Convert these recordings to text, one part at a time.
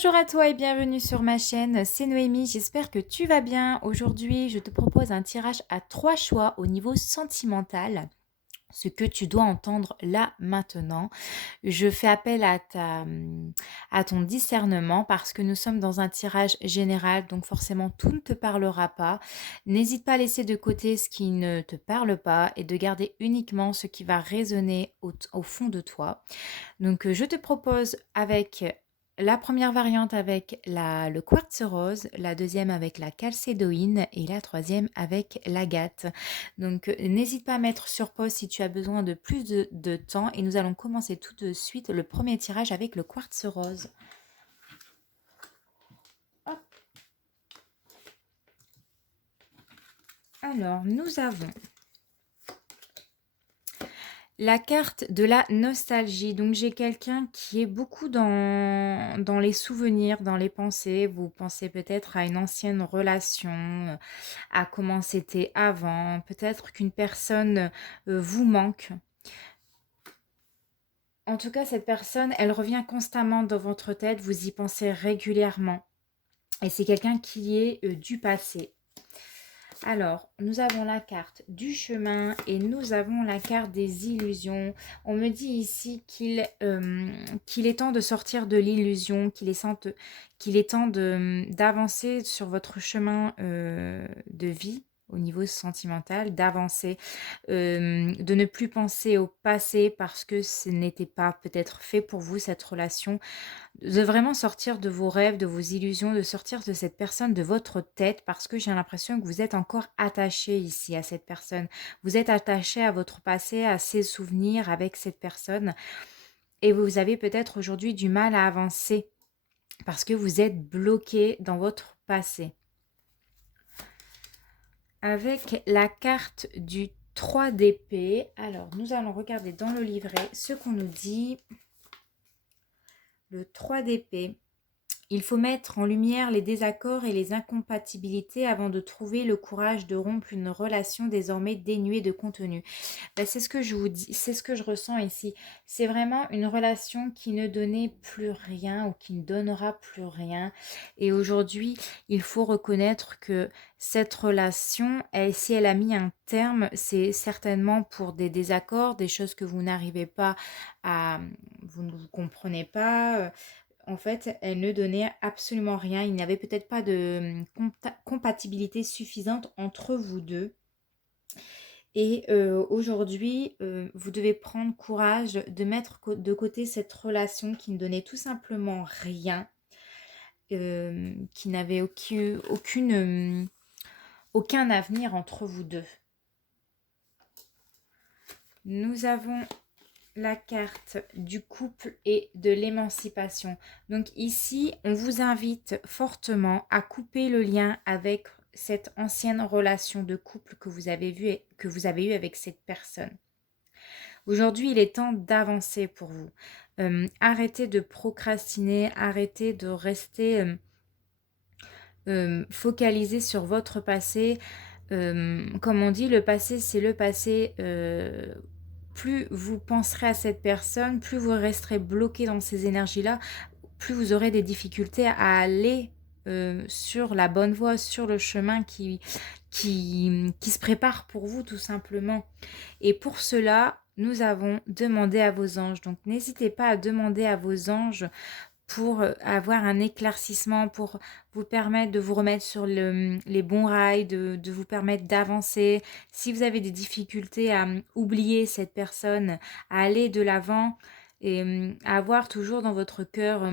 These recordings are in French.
Bonjour à toi et bienvenue sur ma chaîne, c'est Noémie, j'espère que tu vas bien. Aujourd'hui, je te propose un tirage à 3 choix au niveau sentimental, ce que tu dois entendre là maintenant. Je fais appel à ton discernement parce que nous sommes dans un tirage général, donc forcément tout ne te parlera pas. N'hésite pas à laisser de côté ce qui ne te parle pas et de garder uniquement ce qui va résonner au fond de toi. Donc, je te propose avec la première variante avec le quartz rose, la deuxième avec la calcédoïne et la troisième avec l'agate. Donc, n'hésite pas à mettre sur pause si tu as besoin de plus de temps et nous allons commencer tout de suite le premier tirage avec le quartz rose. Hop. Alors, nous avons la carte de la nostalgie. Donc, j'ai quelqu'un qui est beaucoup dans les souvenirs, dans les pensées. Vous pensez peut-être à une ancienne relation, à comment c'était avant. Peut-être qu'une personne vous manque. En tout cas, cette personne, elle revient constamment dans votre tête. Vous y pensez régulièrement. Et c'est quelqu'un qui est du passé. Alors, nous avons la carte du chemin et nous avons la carte des illusions. On me dit ici qu'il est temps de sortir de l'illusion, qu'il est temps d'avancer sur votre chemin de vie au niveau sentimental, d'avancer, de ne plus penser au passé parce que ce n'était pas peut-être fait pour vous cette relation, de vraiment sortir de vos rêves, de vos illusions, de sortir de cette personne de votre tête parce que j'ai l'impression que vous êtes encore attaché ici à cette personne. Vous êtes attaché à votre passé, à ses souvenirs avec cette personne et vous avez peut-être aujourd'hui du mal à avancer parce que vous êtes bloqué dans votre passé. Avec la carte du 3 d'épée, alors nous allons regarder dans le livret ce qu'on nous dit. Le 3 d'épée. Il faut mettre en lumière les désaccords et les incompatibilités avant de trouver le courage de rompre une relation désormais dénuée de contenu. Ben, c'est ce que je vous dis, c'est ce que je ressens ici. C'est vraiment une relation qui ne donnait plus rien ou qui ne donnera plus rien. Et aujourd'hui, il faut reconnaître que cette relation, si elle a mis un terme, c'est certainement pour des désaccords, des choses que vous n'arrivez pas à... Vous ne vous comprenez pas. En fait, elle ne donnait absolument rien. Il n'y avait peut-être pas de compatibilité suffisante entre vous deux. Et aujourd'hui, vous devez prendre courage de mettre de côté cette relation qui ne donnait tout simplement rien, qui n'avait aucun avenir entre vous deux. Nous avons la carte du couple et de l'émancipation. Donc ici, on vous invite fortement à couper le lien avec cette ancienne relation de couple que vous avez eue avec cette personne. Aujourd'hui, il est temps d'avancer pour vous. Arrêtez de procrastiner, arrêtez de rester focalisé sur votre passé. Comme on dit, le passé, c'est le passé. Plus vous penserez à cette personne, plus vous resterez bloqué dans ces énergies-là, plus vous aurez des difficultés à aller sur la bonne voie, sur le chemin qui se prépare pour vous tout simplement. Et pour cela, nous avons demandé à vos anges. Donc n'hésitez pas à demander à vos anges pour avoir un éclaircissement, pour vous permettre de vous remettre sur les bons rails, de vous permettre d'avancer. Si vous avez des difficultés à oublier cette personne, à aller de l'avant et à avoir toujours dans votre cœur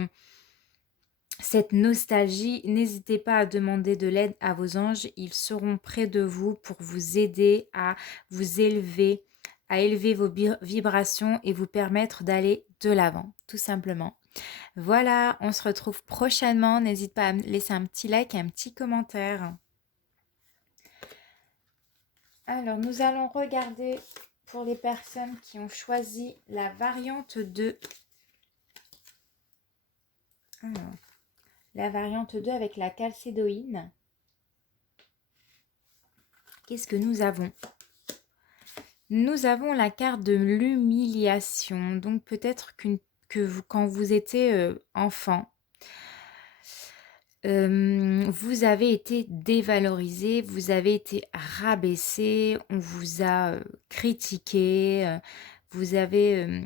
cette nostalgie, n'hésitez pas à demander de l'aide à vos anges. Ils seront près de vous pour vous aider à vous élever, à élever vos vibrations et vous permettre d'aller de l'avant, tout simplement. Voilà, on se retrouve prochainement. N'hésite pas à me laisser un petit like et un petit commentaire. Alors, nous allons regarder pour les personnes qui ont choisi la variante 2. Alors, la variante 2 avec la calcédoïne. Qu'est-ce que nous avons? Nous avons la carte de l'humiliation. Donc, peut-être que quand vous étiez enfant, Vous avez été dévalorisé, vous avez été rabaissé, on vous a, critiqué, vous avez,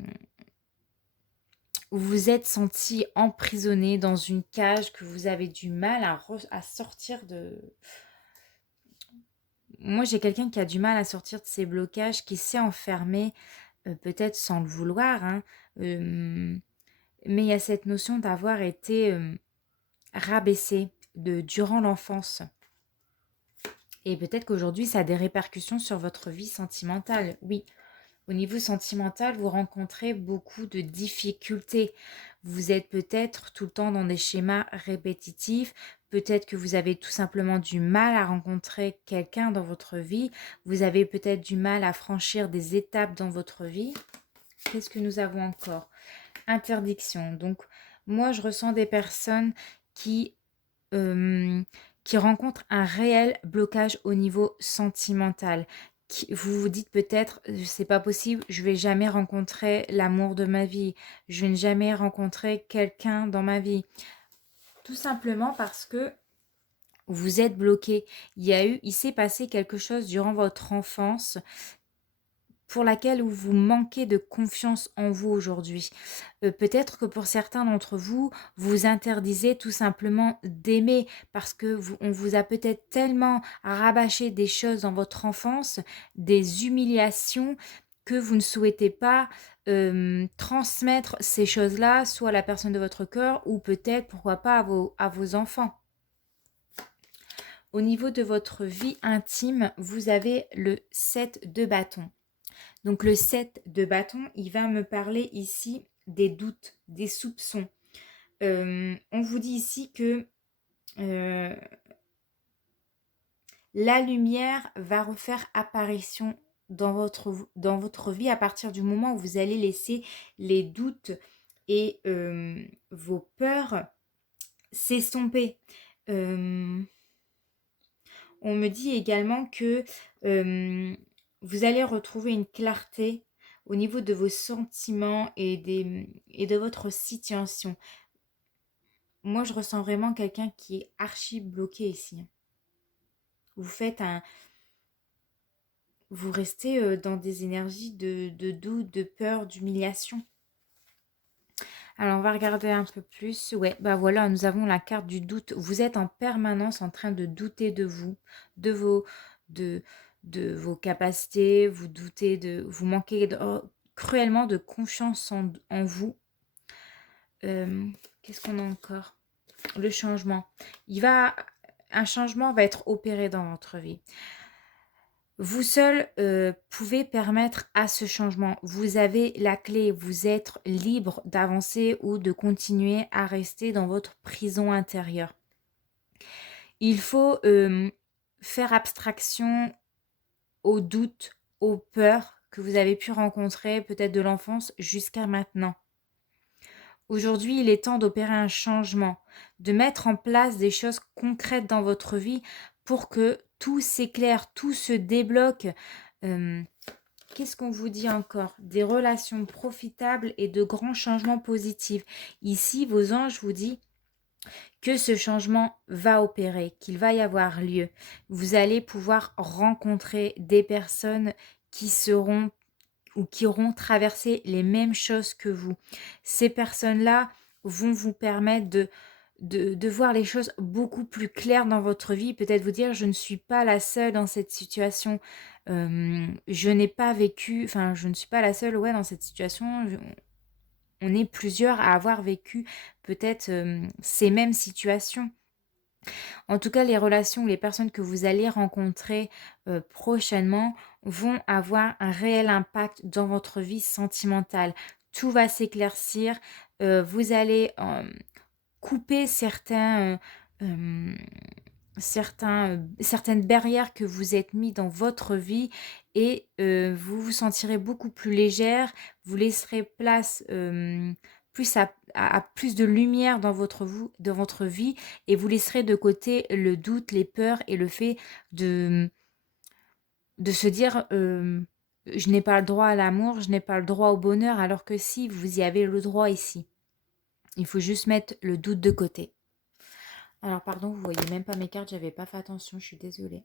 vous vous êtes senti emprisonné dans une cage que vous avez du mal à sortir de. Moi, j'ai quelqu'un qui a du mal à sortir de ses blocages, qui s'est enfermé, peut-être sans le vouloir, hein, mais il y a cette notion d'avoir été, rabaissé durant l'enfance. Et peut-être qu'aujourd'hui, ça a des répercussions sur votre vie sentimentale. Oui, au niveau sentimental, vous rencontrez beaucoup de difficultés. Vous êtes peut-être tout le temps dans des schémas répétitifs. Peut-être que vous avez tout simplement du mal à rencontrer quelqu'un dans votre vie. Vous avez peut-être du mal à franchir des étapes dans votre vie. Qu'est-ce que nous avons encore? Interdiction. Donc, moi, je ressens des personnes qui euh, qui rencontrent un réel blocage au niveau sentimental. Vous vous dites peut-être, c'est pas possible, je vais jamais rencontrer l'amour de ma vie, je vais jamais rencontrer quelqu'un dans ma vie. Tout simplement parce que vous êtes bloqué. Il s'est passé quelque chose durant votre enfance pour laquelle vous manquez de confiance en vous aujourd'hui. Peut-être que pour certains d'entre vous, vous interdisez tout simplement d'aimer parce que on vous a peut-être tellement rabâché des choses dans votre enfance, des humiliations que vous ne souhaitez pas transmettre ces choses-là, soit à la personne de votre cœur ou peut-être, pourquoi pas, à vos enfants. Au niveau de votre vie intime, vous avez le 7 de bâton. Donc le 7 de bâton, il va me parler ici des doutes, des soupçons. On vous dit ici que la lumière va refaire apparition dans votre vie à partir du moment où vous allez laisser les doutes et vos peurs s'estomper. On me dit également que vous allez retrouver une clarté au niveau de vos sentiments et de votre situation. Moi, je ressens vraiment quelqu'un qui est archi bloqué ici. Vous restez dans des énergies de doute, de peur, d'humiliation. Alors, on va regarder un peu plus. Ouais, bah voilà, nous avons la carte du doute. Vous êtes en permanence en train de douter de vous, de vos capacités, vous manquez cruellement de confiance en vous. Qu'est-ce qu'on a encore? Le changement. Un changement va être opéré dans votre vie. Vous seul pouvez permettre à ce changement. Vous avez la clé, vous êtes libre d'avancer ou de continuer à rester dans votre prison intérieure. Il faut faire abstraction aux doutes, aux peurs que vous avez pu rencontrer peut-être de l'enfance jusqu'à maintenant. Aujourd'hui, il est temps d'opérer un changement, de mettre en place des choses concrètes dans votre vie pour que tout s'éclaire, tout se débloque. Qu'est-ce qu'on vous dit encore? Des relations profitables et de grands changements positifs. Ici, vos anges vous disent que ce changement va opérer, qu'il va y avoir lieu. Vous allez pouvoir rencontrer des personnes qui seront ou qui auront traversé les mêmes choses que vous. Ces personnes-là vont vous permettre de voir les choses beaucoup plus claires dans votre vie. Peut-être vous dire, je ne suis pas la seule dans cette situation. Je n'ai pas vécu, enfin, je ne suis pas la seule dans cette situation. On est plusieurs à avoir vécu peut-être ces mêmes situations. En tout cas, les relations ou les personnes que vous allez rencontrer prochainement vont avoir un réel impact dans votre vie sentimentale. Tout va s'éclaircir. Vous allez couper certaines barrières que vous êtes mis dans votre vie et vous vous sentirez beaucoup plus légère. Vous laisserez place plus à plus de lumière dans votre vie et vous laisserez de côté le doute, les peurs et le fait de se dire je n'ai pas le droit à l'amour, je n'ai pas le droit au bonheur, alors que si, vous y avez le droit ici. Il faut juste mettre le doute de côté. Alors pardon, vous voyez même pas mes cartes, j'avais pas fait attention, je suis désolée.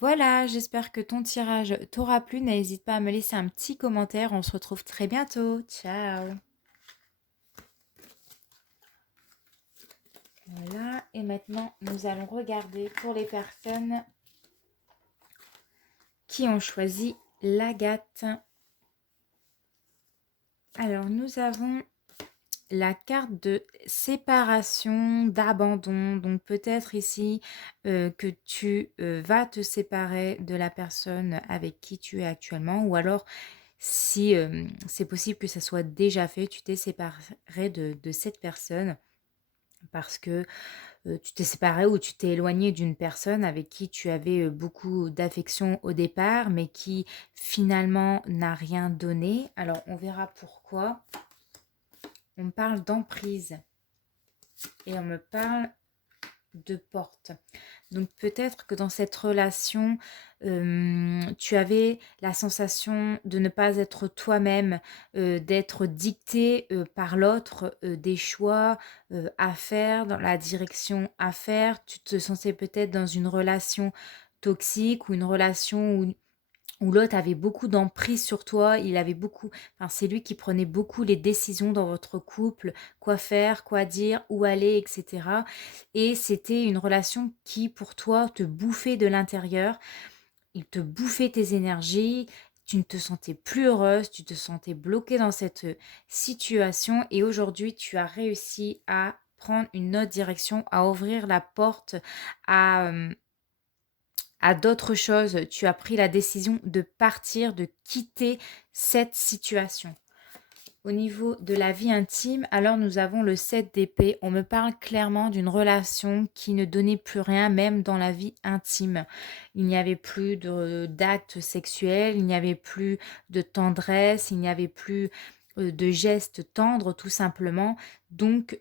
Voilà, j'espère que ton tirage t'aura plu. N'hésite pas à me laisser un petit commentaire. On se retrouve très bientôt. Ciao. Voilà, et maintenant nous allons regarder pour les personnes qui ont choisi l'agate. Alors nous avons la carte de séparation, d'abandon. Donc peut-être ici que tu vas te séparer de la personne avec qui tu es actuellement, ou alors si c'est possible que ça soit déjà fait, tu t'es séparé de cette personne parce que tu t'es séparé ou tu t'es éloigné d'une personne avec qui tu avais beaucoup d'affection au départ, mais qui finalement n'a rien donné. Alors on verra pourquoi. On me parle d'emprise et on me parle de porte. Donc peut-être que dans cette relation, tu avais la sensation de ne pas être toi-même, d'être dicté par l'autre des choix à faire, dans la direction à faire. Tu te sentais peut-être dans une relation toxique ou une relation où l'autre avait beaucoup d'emprise sur toi, il avait beaucoup, enfin, c'est lui qui prenait beaucoup les décisions dans votre couple, quoi faire, quoi dire, où aller, etc. Et c'était une relation qui, pour toi, te bouffait de l'intérieur, il te bouffait tes énergies, tu ne te sentais plus heureuse, tu te sentais bloquée dans cette situation et aujourd'hui, tu as réussi à prendre une autre direction, à ouvrir la porte à d'autres choses, tu as pris la décision de partir, de quitter cette situation. Au niveau de la vie intime, alors nous avons le 7 d'épée. On me parle clairement d'une relation qui ne donnait plus rien, même dans la vie intime. Il n'y avait plus d'actes sexuels, il n'y avait plus de tendresse, il n'y avait plus de gestes tendres, tout simplement. Donc,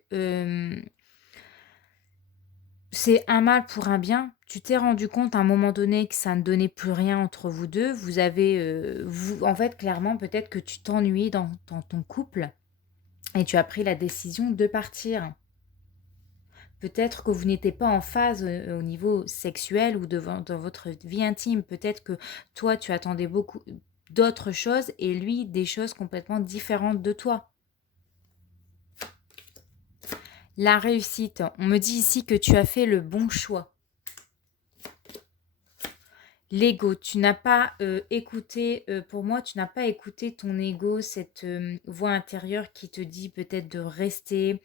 c'est un mal pour un bien. Tu t'es rendu compte à un moment donné que ça ne donnait plus rien entre vous deux. Vous avez, en fait, clairement, peut-être que tu t'ennuies dans ton couple et tu as pris la décision de partir. Peut-être que vous n'étiez pas en phase au niveau sexuel ou dans votre vie intime. Peut-être que toi, tu attendais beaucoup d'autres choses et lui, des choses complètement différentes de toi. La réussite. On me dit ici que tu as fait le bon choix. L'ego, tu n'as pas écouté, pour moi, tu n'as pas écouté ton ego, cette voix intérieure qui te dit peut-être de rester,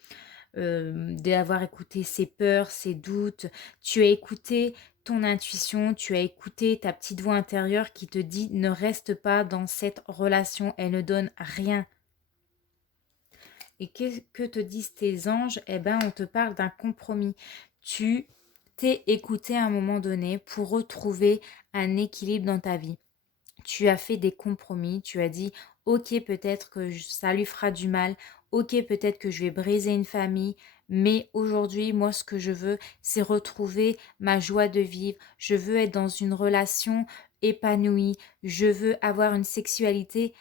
d'avoir écouté ses peurs, ses doutes. Tu as écouté ton intuition, tu as écouté ta petite voix intérieure qui te dit ne reste pas dans cette relation, elle ne donne rien. Et que te disent tes anges? Eh bien, on te parle d'un compromis. Tu t'es écouté à un moment donné pour retrouver un équilibre dans ta vie. Tu as fait des compromis, tu as dit ok peut-être que ça lui fera du mal, ok peut-être que je vais briser une famille, mais aujourd'hui moi ce que je veux c'est retrouver ma joie de vivre, je veux être dans une relation épanouie, je veux avoir une sexualité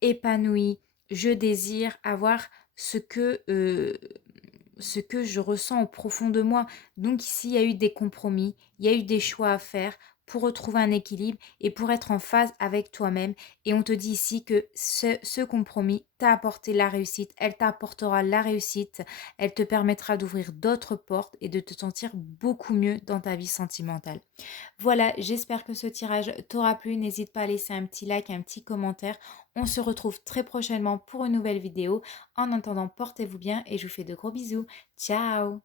épanouie, je désire avoir ce que je ressens au profond de moi. Donc ici, il y a eu des compromis, il y a eu des choix à faire pour retrouver un équilibre et pour être en phase avec toi-même. Et on te dit ici que ce compromis t'a apporté la réussite, elle t'apportera la réussite, elle te permettra d'ouvrir d'autres portes et de te sentir beaucoup mieux dans ta vie sentimentale. Voilà, j'espère que ce tirage t'aura plu. N'hésite pas à laisser un petit like, un petit commentaire. On se retrouve très prochainement pour une nouvelle vidéo. En attendant, portez-vous bien et je vous fais de gros bisous. Ciao!